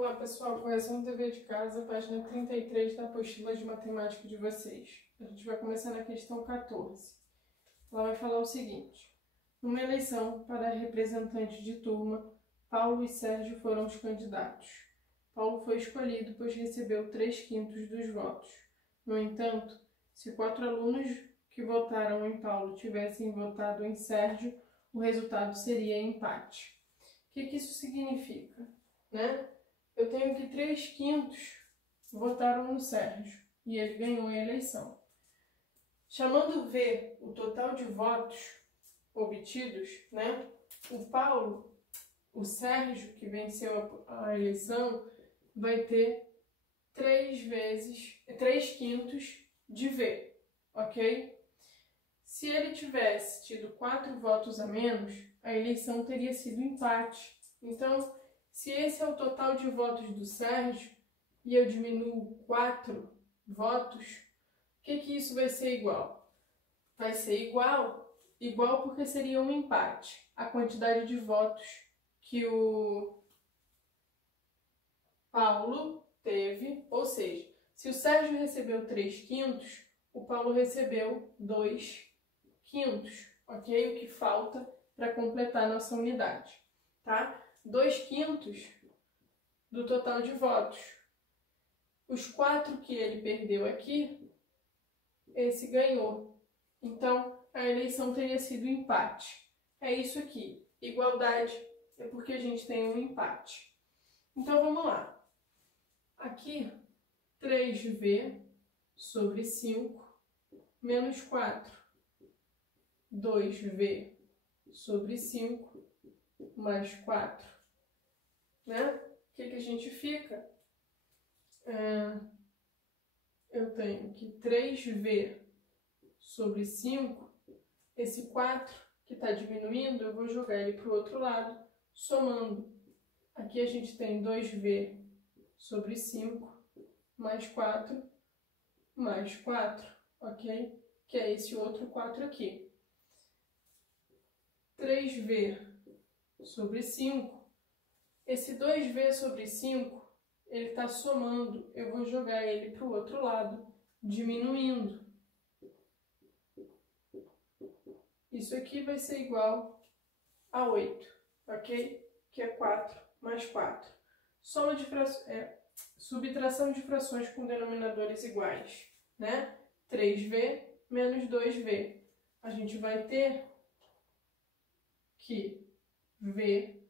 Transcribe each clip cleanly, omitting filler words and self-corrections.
Vamos lá, pessoal, correção do dever de casa, página 33 da apostila de matemática de vocês. A gente vai começar na questão 14. Ela vai falar o seguinte: numa eleição para representante de turma, Paulo e Sérgio foram os candidatos. Paulo foi escolhido, pois recebeu 3/5 dos votos. No entanto, se 4 alunos que votaram em Paulo tivessem votado em Sérgio, o resultado seria empate. O que isso significa, né? Eu tenho que 3/5 votaram no Sérgio e ele ganhou a eleição. Chamando V o total de votos obtidos, né? O Sérgio, que venceu a eleição, vai ter 3/5 de V, ok? Se ele tivesse tido 4 votos a menos, a eleição teria sido empate. Então, se esse é o total de votos do Sérgio e eu diminuo 4 votos, o que isso vai ser igual? Vai ser igual porque seria um empate. A quantidade de votos que o Paulo teve, ou seja, se o Sérgio recebeu 3/5, o Paulo recebeu 2/5, ok? O que falta para completar a nossa unidade, tá? 2/5 do total de votos. Os 4 que ele perdeu aqui, esse ganhou. Então, a eleição teria sido empate. É isso aqui. Igualdade é porque a gente tem um empate. Então, vamos lá. Aqui, 3V sobre 5 menos 4. 2V sobre 5 mais 4. Né? O que a gente fica? Eu tenho que 3V sobre 5, esse 4 que está diminuindo, eu vou jogar ele para o outro lado, somando. Aqui a gente tem 2V sobre 5 mais 4 mais 4, ok? Que é esse outro 4 aqui. 3V sobre 5, esse 2V sobre 5, ele está somando, eu vou jogar ele para o outro lado, diminuindo. Isso aqui vai ser igual a 8, ok? Que é 4 mais 4. Subtração de frações com denominadores iguais, né? 3V menos 2V. A gente vai ter que V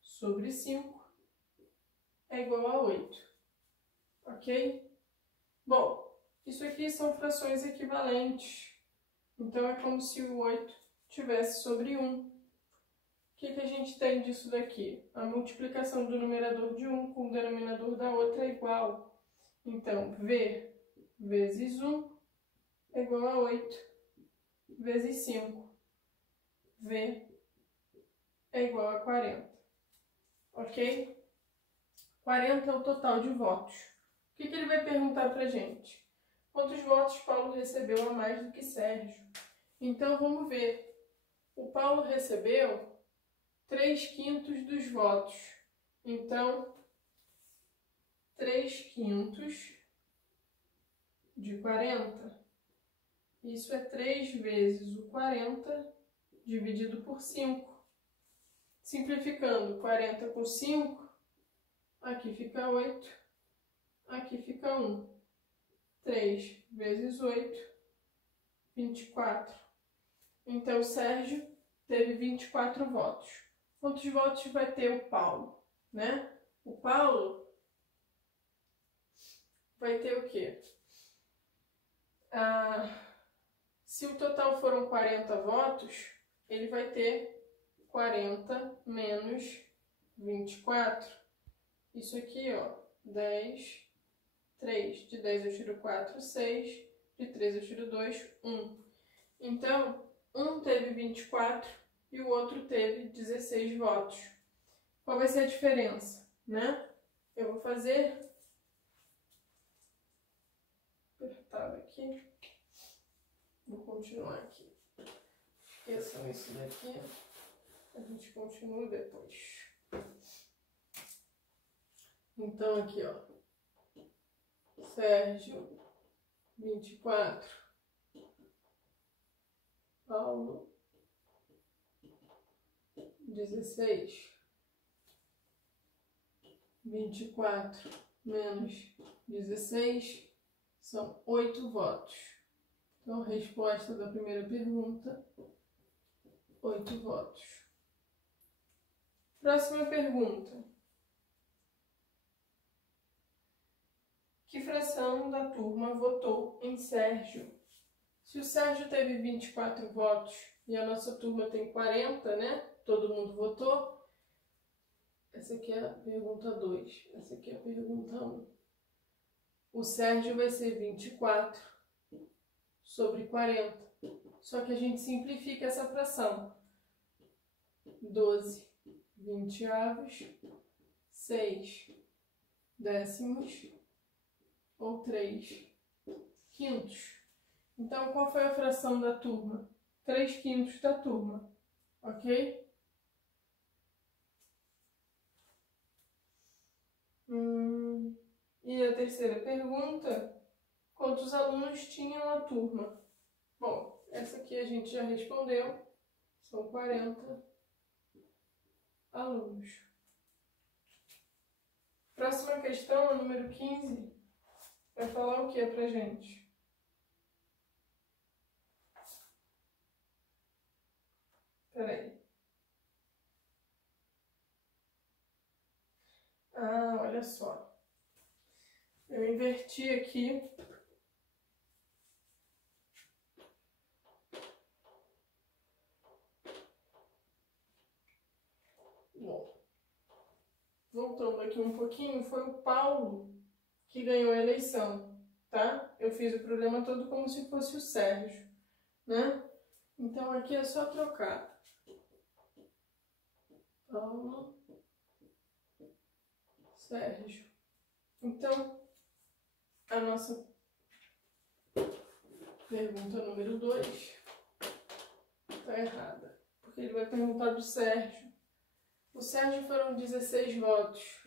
sobre 5 é igual a 8, ok? Bom, isso aqui são frações equivalentes. Então, é como se o 8 tivesse sobre 1. O que a gente tem disso daqui? A multiplicação do numerador de 1 com o denominador da outra é igual. Então, V vezes 1 é igual a 8 vezes 5. V é igual a 40. Ok? 40 é o total de votos. O que ele vai perguntar para a gente? Quantos votos Paulo recebeu a mais do que Sérgio? Então, vamos ver. O Paulo recebeu 3/5 dos votos. Então, 3/5 de 40. Isso é 3 vezes o 40 dividido por 5. Simplificando, 40 com 5, aqui fica 8, aqui fica 1. 3 vezes 8, 24. Então, o Sérgio teve 24 votos. Quantos votos vai ter o Paulo, né? O Paulo vai ter o quê? Se o total foram 40 votos, ele vai ter 40 menos 24. Isso aqui, ó, 10, 3. De 10 eu tiro 4, 6. De 3 eu tiro 2, 1. Então, um teve 24 e o outro teve 16 votos. Qual vai ser a diferença, né? Eu vou fazer... Apertado aqui. Vou continuar aqui. Esqueçam isso daqui. A gente continua depois. Então, aqui, ó, Sérgio, 24, Paulo, 16, 24 menos 16 são 8 votos. Então, resposta da primeira pergunta, 8 votos. Próxima pergunta. Que fração da turma votou em Sérgio? Se o Sérgio teve 24 votos e a nossa turma tem 40, né? Todo mundo votou. Essa aqui é a pergunta 2. Essa aqui é a pergunta 1. O Sérgio vai ser 24 sobre 40. Só que a gente simplifica essa fração. 12 vinteavos, 6 décimos ou 3 quintos. Então, qual foi a fração da turma? 3 quintos da turma, ok? E a terceira pergunta, quantos alunos tinham a turma? Bom, essa aqui a gente já respondeu, são 40 alunos. Próxima questão, a número 15, vai falar o que pra gente? Peraí. Ah, olha só. Eu inverti aqui. Bom, voltando aqui um pouquinho, foi o Paulo que ganhou a eleição, tá? Eu fiz o programa todo como se fosse o Sérgio, né? Então aqui é só trocar. Paulo, Sérgio. Então, a nossa pergunta número 2 está errada, porque ele vai perguntar do Sérgio. O Sérgio foram 16 votos.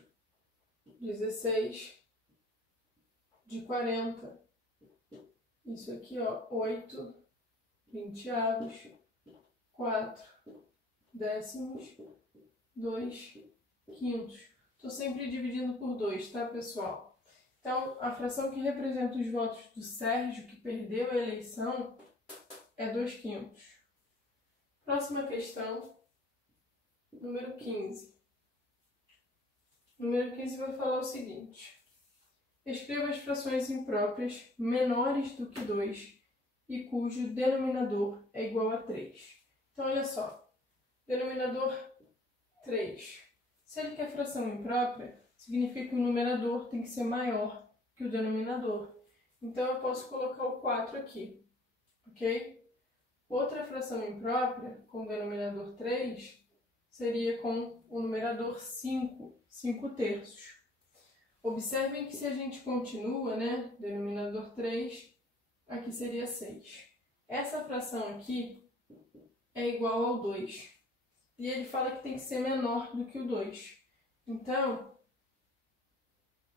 16 de 40. Isso aqui, ó, 8 vinteavos, 4 décimos, 2 quintos. Estou sempre dividindo por 2, tá, pessoal? Então, a fração que representa os votos do Sérgio, que perdeu a eleição, é 2 quintos. Próxima questão, número 15. Número 15 vai falar o seguinte. Escreva as frações impróprias menores do que 2 e cujo denominador é igual a 3. Então, olha só. Denominador 3. Se ele quer fração imprópria, significa que o numerador tem que ser maior que o denominador. Então, eu posso colocar o 4 aqui, ok? Outra fração imprópria, com o denominador 3, seria com o numerador 5, 5 terços. Observem que se a gente continua, né, denominador 3, aqui seria 6. Essa fração aqui é igual ao 2. E ele fala que tem que ser menor do que o 2. Então,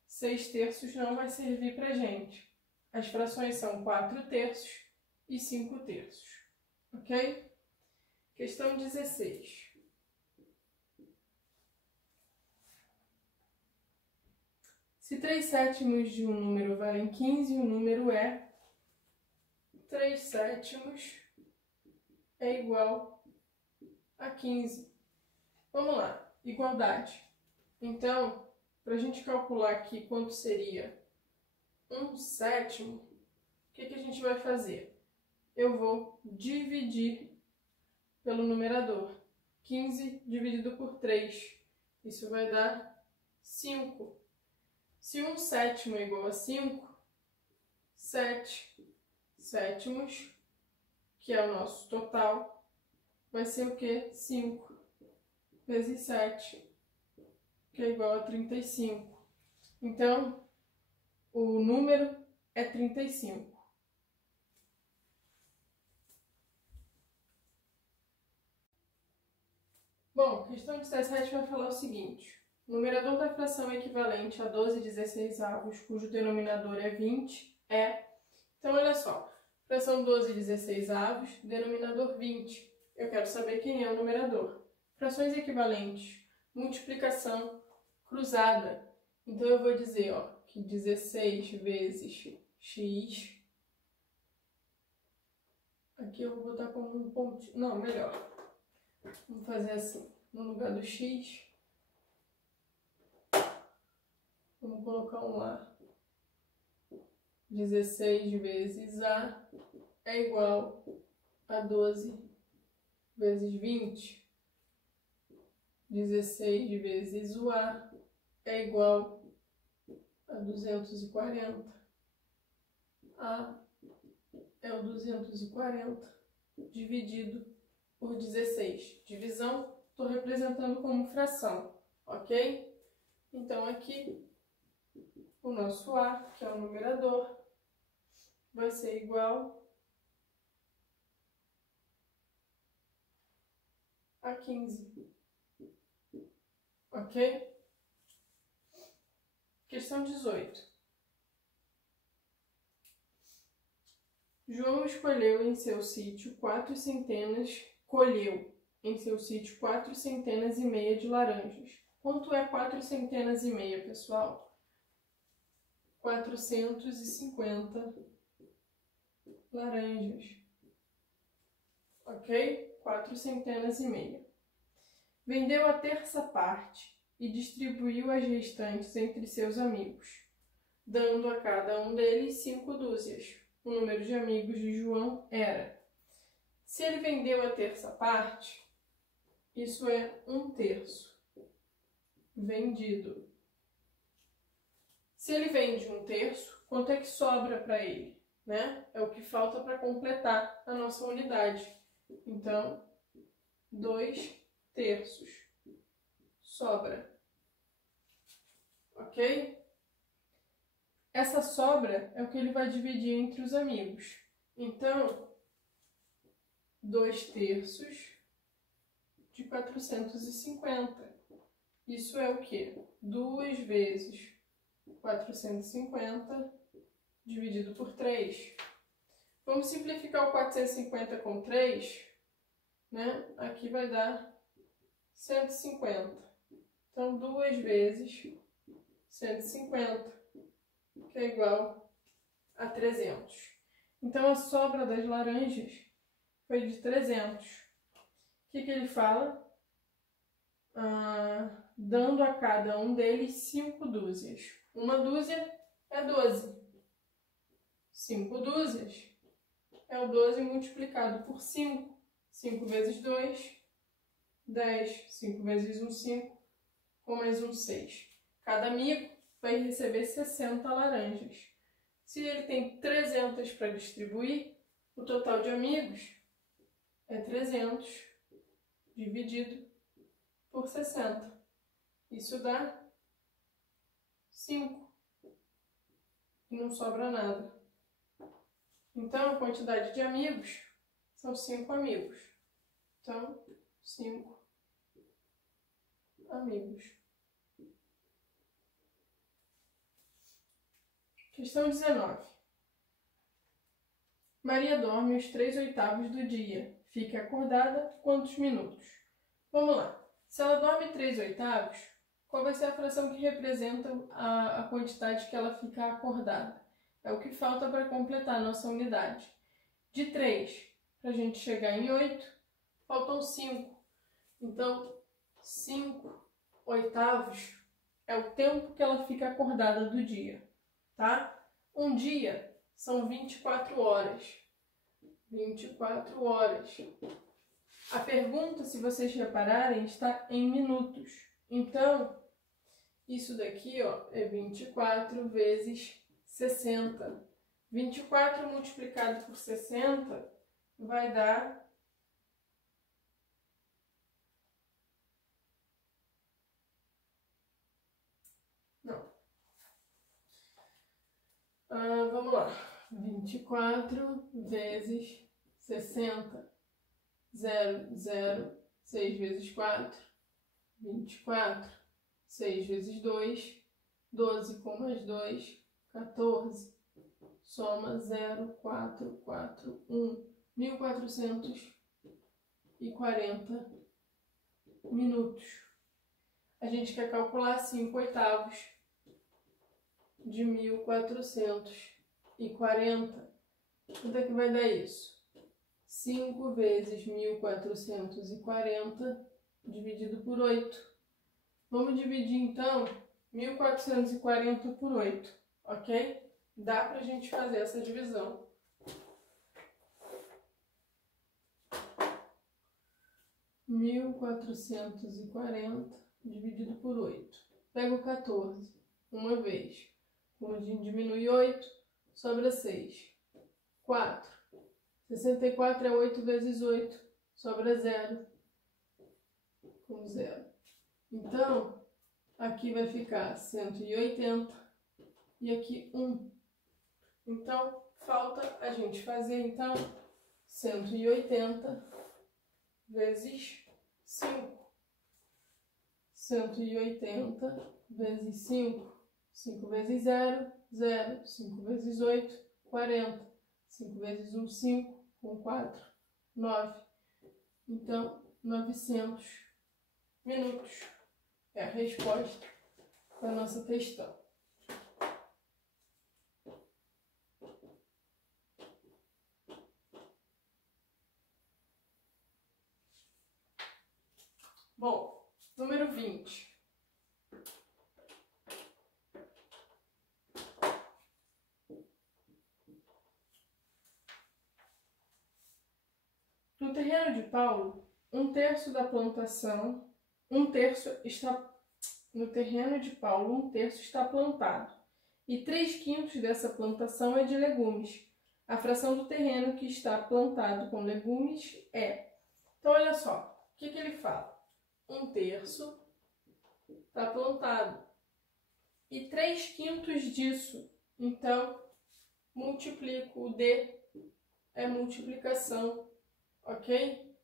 6 terços não vai servir para a gente. As frações são 4 terços e 5 terços. Ok? Questão 16. Se 3 sétimos de um número valem 15, o número é 3 sétimos é igual a 15. Vamos lá, igualdade. Então, para a gente calcular aqui quanto seria 1 sétimo, o que a gente vai fazer? Eu vou dividir pelo numerador. 15 dividido por 3. Isso vai dar 5. Se 1 sétimo é igual a 5, 7 sétimos, que é o nosso total, vai ser o quê? 5 vezes 7, que é igual a 35. Então, o número é 35. Bom, questão 17 vai falar o seguinte. O numerador da fração equivalente a 12/16, cujo denominador é 20, é... Então, olha só, fração 12/16, denominador 20. Eu quero saber quem é o numerador. Frações equivalentes, multiplicação cruzada. Então, eu vou dizer ó, que 16 vezes x... Aqui eu vou botar como um pontinho... Não, melhor. Vamos fazer assim. No lugar do x, vamos colocar um A. 16 vezes A é igual a 12 vezes 20. 16 vezes o A é igual a 240. A é o 240 dividido por 16. Divisão, estou representando como fração, ok? Então, aqui, o nosso A, que é o numerador, vai ser igual a 15. Ok? Questão 18. João colheu em seu sítio 4 centenas e meia de laranjas. Quanto é 4 centenas e meia, pessoal? 450 laranjas. Ok? 4 centenas e meia. Vendeu a terça parte e distribuiu as restantes entre seus amigos, dando a cada um deles 5 dúzias. O número de amigos de João era... Se ele vendeu a terça parte, isso é 1/3. Vendido. Se ele vende 1/3, quanto é que sobra para ele? Né? É o que falta para completar a nossa unidade. Então, 2/3 sobra. Ok? Essa sobra é o que ele vai dividir entre os amigos. Então, 2/3 de 450. Isso é o quê? 2 vezes 450 dividido por 3. Vamos simplificar o 450 com 3, né? Aqui vai dar 150. Então, 2 vezes 150, que é igual a 300. Então, a sobra das laranjas foi de 300. O que ele fala? Dando a cada um deles 5 dúzias. Uma dúzia é 12. 5 dúzias é o 12 multiplicado por 5. 5 vezes 2, 10. 5 vezes 1, 5. Com mais um, 6. Cada amigo vai receber 60 laranjas. Se ele tem 300 para distribuir, o total de amigos é 300 dividido por 60. Isso dá 5. E não sobra nada. Então, a quantidade de amigos são 5 amigos. Então, 5 amigos. Questão 19. Maria dorme os 3/8 do dia. Fica acordada quantos minutos? Vamos lá. Se ela dorme 3/8, qual vai ser a fração que representa a quantidade que ela fica acordada? É o que falta para completar a nossa unidade. De 3 para a gente chegar em 8, faltam 5. Então, 5/8 é o tempo que ela fica acordada do dia, tá? Um dia são 24 horas. 24 horas. A pergunta, se vocês repararem, está em minutos. Então, isso daqui ó, é 24 vezes 60. 24 multiplicado por 60 vai dar... Não. Vamos lá. 24 vezes 60. 0, 0. 6 vezes 4. 24. 6 vezes 2, 12 com mais 2, 14. Soma 0, 4, 4, 1, 1440 minutos. A gente quer calcular 5 oitavos de 1440. Quanto é que vai dar isso? 5 vezes 1440 dividido por 8. Vamos dividir então 1440 por 8, ok? Dá pra gente fazer essa divisão. Mil quatrocentos e quarenta dividido por 8. Pego 14 uma vez. Como a gente diminui 8, sobra 6. 4. 64 é 8 vezes 8. Sobra 0. Com 0. Então, aqui vai ficar 180 e aqui 1. Então, falta a gente fazer, então, 180 vezes 5. 180 vezes 5. 5 vezes 0, 0. 5 vezes 8, 40. 5 vezes 1, 5. Com 4, 9. Então, 900 minutos é a resposta da nossa questão. Bom, número 20. No terreno de Paulo, um terço da plantação, no terreno de Paulo, um terço está plantado, e 3/5 dessa plantação é de legumes. A fração do terreno que está plantado com legumes é... Então, olha só, o que ele fala? Um terço está plantado, e 3/5 disso, então, multiplico. O D é multiplicação. Ok?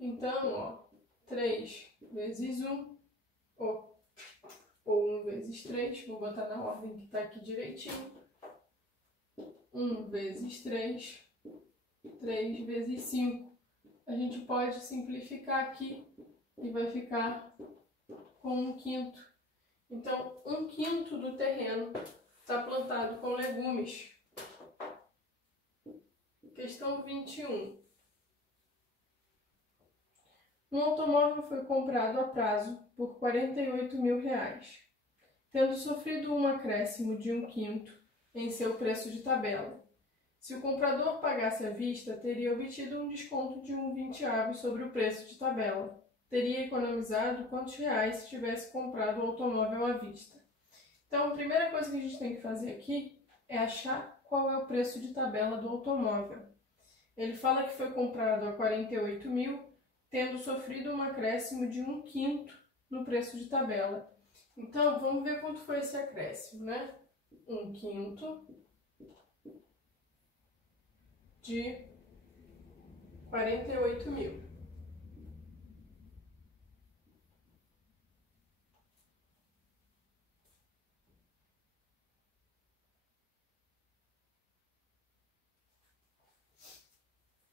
Então, ó, 3 vezes 1, ou 1 vezes 3, vou botar na ordem que tá aqui direitinho. 1 vezes 3, 3 vezes 5. A gente pode simplificar aqui e vai ficar com 1/5. Então, 1/5 do terreno está plantado com legumes. Questão 21. Um automóvel foi comprado a prazo por R$ 48.000, tendo sofrido um acréscimo de 1/5 em seu preço de tabela. Se o comprador pagasse à vista, teria obtido um desconto de 1/20 sobre o preço de tabela. Teria economizado quantos reais se tivesse comprado o automóvel à vista? Então, a primeira coisa que a gente tem que fazer aqui é achar qual é o preço de tabela do automóvel. Ele fala que foi comprado a 48 mil, tendo sofrido um acréscimo de 1/5 no preço de tabela. Então, vamos ver quanto foi esse acréscimo, né? 1/5 de 48 mil.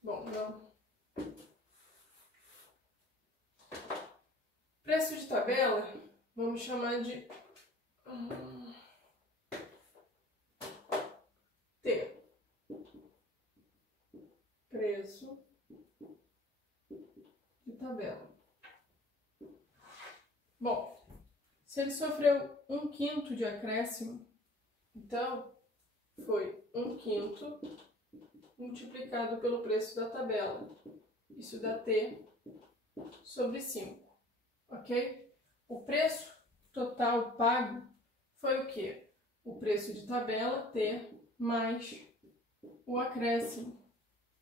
Bom, não. Preço de tabela, vamos chamar de T. Preço de tabela. Bom, se ele sofreu 1/5 de acréscimo, então foi 1/5 multiplicado pelo preço da tabela. Isso dá T sobre 5, ok? O preço total pago foi o quê? O preço de tabela, T, mais o acréscimo,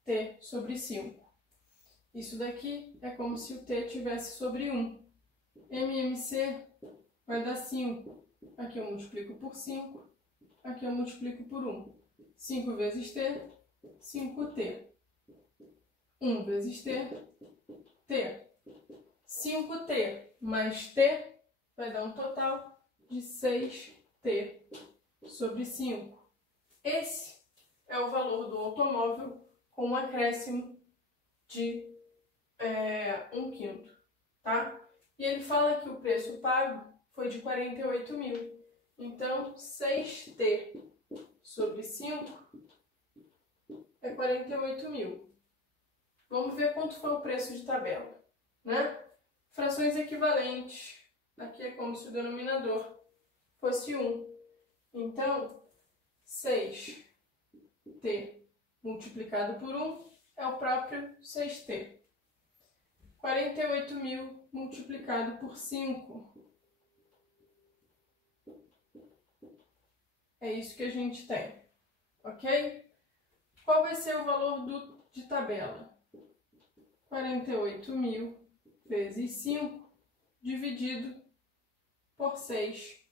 T sobre 5. Isso daqui é como se o T tivesse sobre 1. MMC vai dar 5. Aqui eu multiplico por 5. Aqui eu multiplico por 1. 5 vezes T, 5T. 1 vezes T, T. 5T mais T vai dar um total de 6t sobre 5. Esse é o valor do automóvel com um acréscimo de 1/5, tá? E ele fala que o preço pago foi de 48 mil. Então, 6t sobre 5 é 48 mil. Vamos ver quanto foi o preço de tabela, né? Frações equivalentes. Aqui é como se o denominador fosse 1. Então, 6t multiplicado por 1 é o próprio 6t. 48 mil multiplicado por 5. É isso que a gente tem, ok? Qual vai ser o valor de tabela? 48 mil vezes 5 dividido por 6.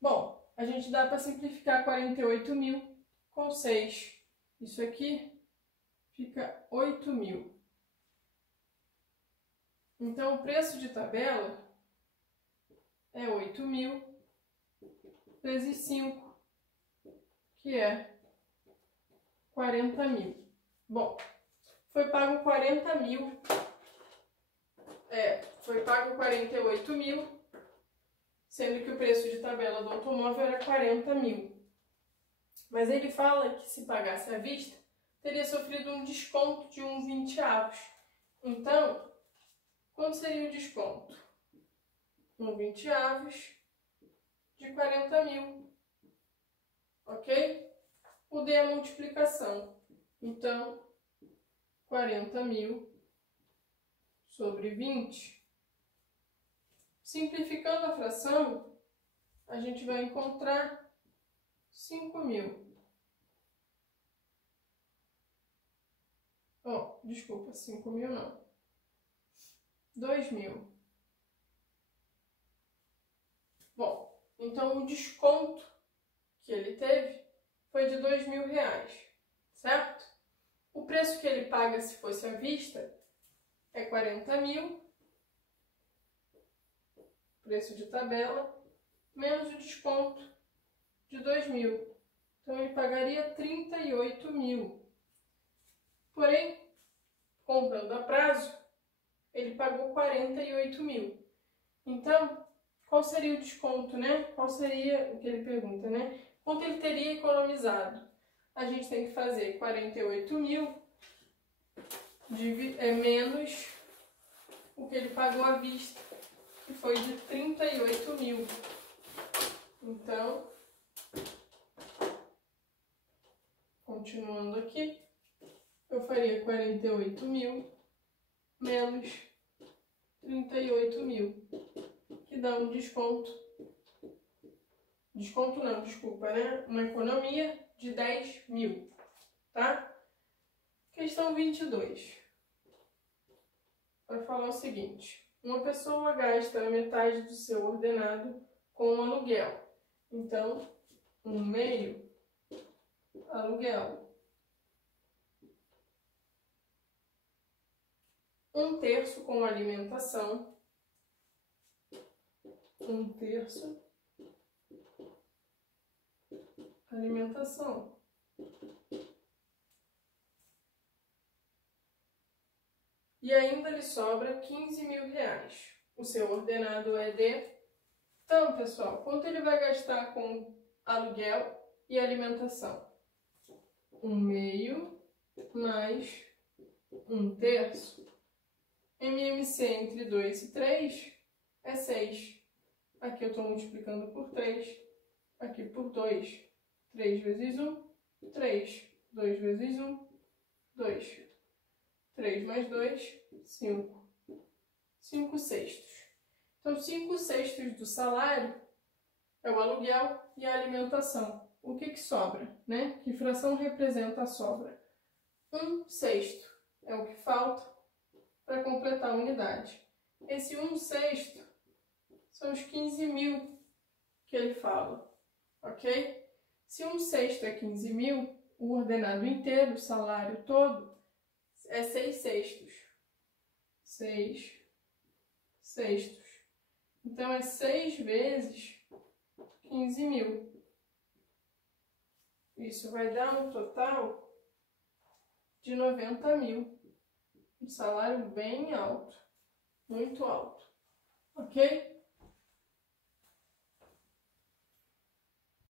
Bom, a gente dá para simplificar 48 mil com 6. Isso aqui fica 8 mil. Então, o preço de tabela é 8 mil vezes 5, que é 40 mil. Bom, foi pago 40 mil, foi pago 48 mil, sendo que o preço de tabela do automóvel era 40 mil. Mas ele fala que se pagasse à vista, teria sofrido um desconto de 1/20. Então, quanto seria o desconto? 1/20 de 40 mil, ok? O D é a multiplicação, então 40 mil sobre 20. Simplificando a fração, a gente vai encontrar 5 mil. Oh, desculpa, 5 mil não. 2 mil. Bom, então o desconto que ele teve foi de R$2.000, certo? O preço que ele paga se fosse à vista é 40 mil, preço de tabela, menos o desconto de 2 mil. Então ele pagaria 38 mil. Porém, comprando a prazo, ele pagou 48 mil. Então, qual seria o desconto, né? Qual seria o que ele pergunta, né? Quanto ele teria economizado? A gente tem que fazer 48 mil menos o que ele pagou à vista, que foi de 38 mil. Então, continuando aqui, eu faria 48 mil menos 38 mil, que dá um desconto. Desconto não, desculpa, né? Uma economia de 10 mil, tá? Questão 22. Vai falar o seguinte: uma pessoa gasta a metade do seu ordenado com um aluguel. Então, 1/2 aluguel. 1/3 com alimentação. 1/3 alimentação. E ainda lhe sobra 15 mil reais. O seu ordenado é de... Então, pessoal, quanto ele vai gastar com aluguel e alimentação? 1/2 mais 1/3. MMC entre 2 e 3 é 6. Aqui eu estou multiplicando por 3. Aqui por 2. 3 vezes 1, 3. 2 vezes 1, 2. 3 mais 2, 5. 5/6. Então, 5/6 do salário é o aluguel e a alimentação. O que sobra, né? Que fração representa a sobra? 1/6 é o que falta para completar a unidade. Esse 1/6 são os 15 mil que ele fala, ok? Se 1/6 é 15 mil, o ordenado inteiro, o salário todo, é 6/6. 6/6. Então, é 6 vezes 15 mil. Isso vai dar um total de 90 mil. Um salário bem alto, muito alto, ok?